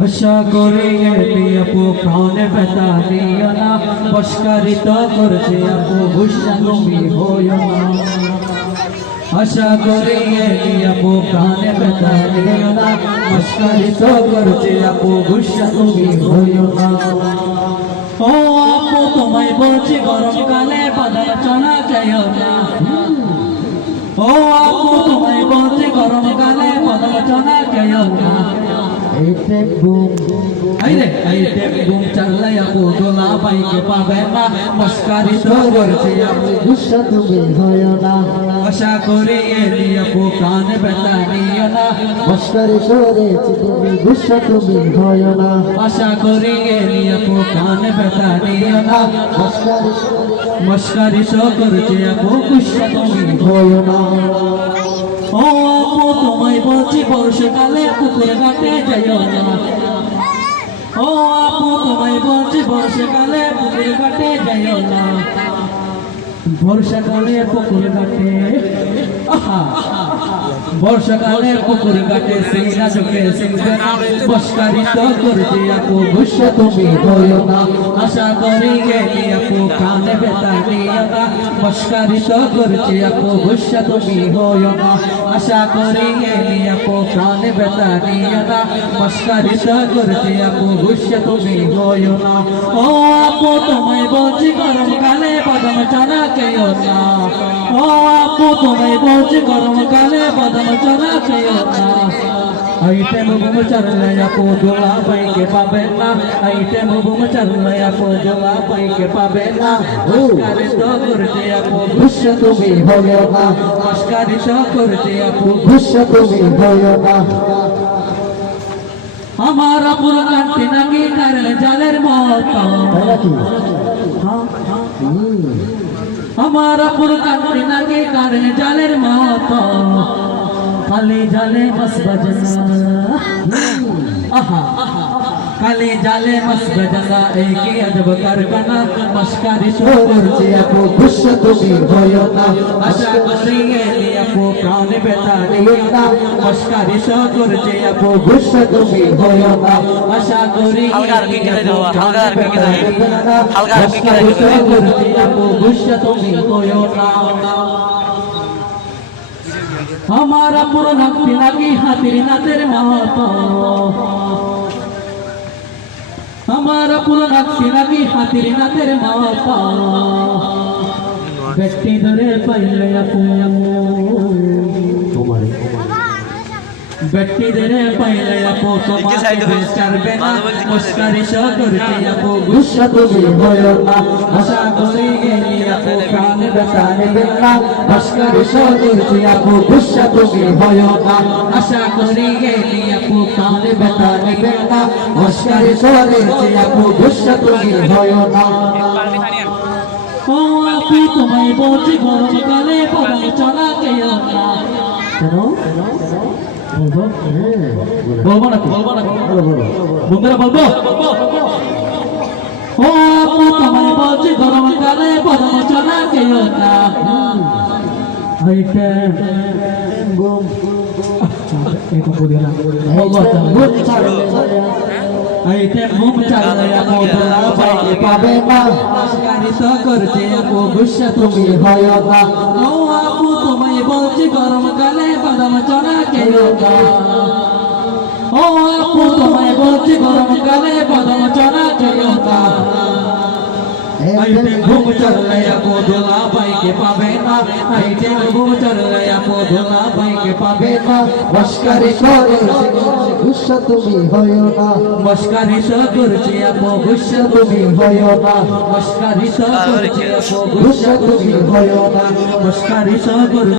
আশা করি এলি আপু প্রাণে ব্যথা দিও না, বশকারিত করছে আপু গুসা তুমি হইও না। আশা করি এলি আপু প্রাণে ব্যথা দিও না, বশকারিত করছে আপু গুসা তুমি হইও না। ও আপু তোমায় বলছি গরমকালে বাদল চনা চাইও না। ও আপু তোমায় বলছি গরমকালে বাদল চনা চাইও না। বুম চালাই আপু দোলা বাইকে পাবে না, মস্কারিত করছে আপু গুসা তুমি হইও না। আশা করি এলি আপু প্রাণে ব্যথা নিও না, মস্কারিত করেছি তুমি গুসা তুমি হইও না। আশা করি এলি আপু প্রাণে ব্যথা নিও না, মস্কারিত করছে আপু গুসা তুমি হইও না। ও আপু তোমায় বলছি বর্ষাকালে পুকুর ঘাটে যাইও না। ও আপু তোমায় বলছি বর্ষাকালে পুকুর ঘাটে যাইও না। বর্ষাকালে পুকুর ঘাটে বর্ষাকালে পুকুর ঘাটে সিনা চোখে সিংহে বশকারিত করছে আপু গুসা তুমি হইও না। আশা করি গেলি আপু প্রাণে ব্যথা নিও না, বশকারিত করছে আপু গুসা তুমি হইও না। আশা করি গেলি আপু প্রাণে ব্যথা নিও না, বশকারিত করছে আপু গুসা তুমি হইও না। ও আপু তোমায় বলছি গরমকালে বাদাম চানা খেও না। ও আপু তোমায় বলছি গরমকালে বাদাম চানা খেও না। আইটেম বুম চললে আপু দোলা বাইকে পাবে না, আইটেম বুম চললে আপু দোলা বাইকে পাবে না। মস্কারিত করছে আপু গুসা তুমি হইও না, মস্কারিত করছে আপু গুসা তুমি হইও না। আমার আপুর কান্তি নাকি কারলে জালের মতো। আমার আপুর কান্তি নাকি কারলে জালের মতো, কালি জালে মস বজনা। আহা কালি জালে মস বজনা এক আজব কারখানা, মস্কারিত করছে আপু গুসা তুমি হইও না। আশা করি এলি আপু প্রাণে ব্যথা নিও না, মস্কারিত করছে আপু গুসা তুমি হইও না। আশা করি আমার আপুর নাকি নাকি হাতির নাচের মতো। আমার আপুর নাকি নাকি হাতির নাচের মতো, ব্যক্তি ধরে পাইলে আপু ব্যক্তি ধরে পাইলে আপু তোমাকে ছাড়বে না, মস্কারিত করছে আপু গুসা তুমি হইও না। আশা করি গেলি আপু প্রাণে ব্যথা নেবে না, মস্কারিত করছি আপু গুসা তুমি হইও না। আশা করি গেলি আপু প্রাণে ব্যথা নেবে না, মস্কারিত করছি আপু গুসা তুমি হইও না। ও আপু তোমায় বলছি গরমকালে বাদাম চনা খেও না। বলবো না বন্ধুরা বলবো। ও আপু তোমায় বলছি গরমকালে বাদাম চনা খেও না। আইটেম বুম চালে আপু দোলা বাইকে পাবে না, মস্কারিত করছে আপু গুসা তুমি হইও না। ও আপু তোমায় বলছি গরমকালে বাদাম চনা খেও না। ও আপু তোমায় বলছি গরমকালে বাদাম চনা খেও না। আইটেম বুম চলে আপু দোলা বাইকে পাবে না, আইটেম বুম চলে আপু দোলা বাইকে পাবে না। মস্কারিত করছি গুসা তুমি হইও না। মস্কারিত করছে আপু গুসা তুমি হইও না। মস্কারিত করছে আপু গুসা তুমি হইও না। মস্কারিত করছে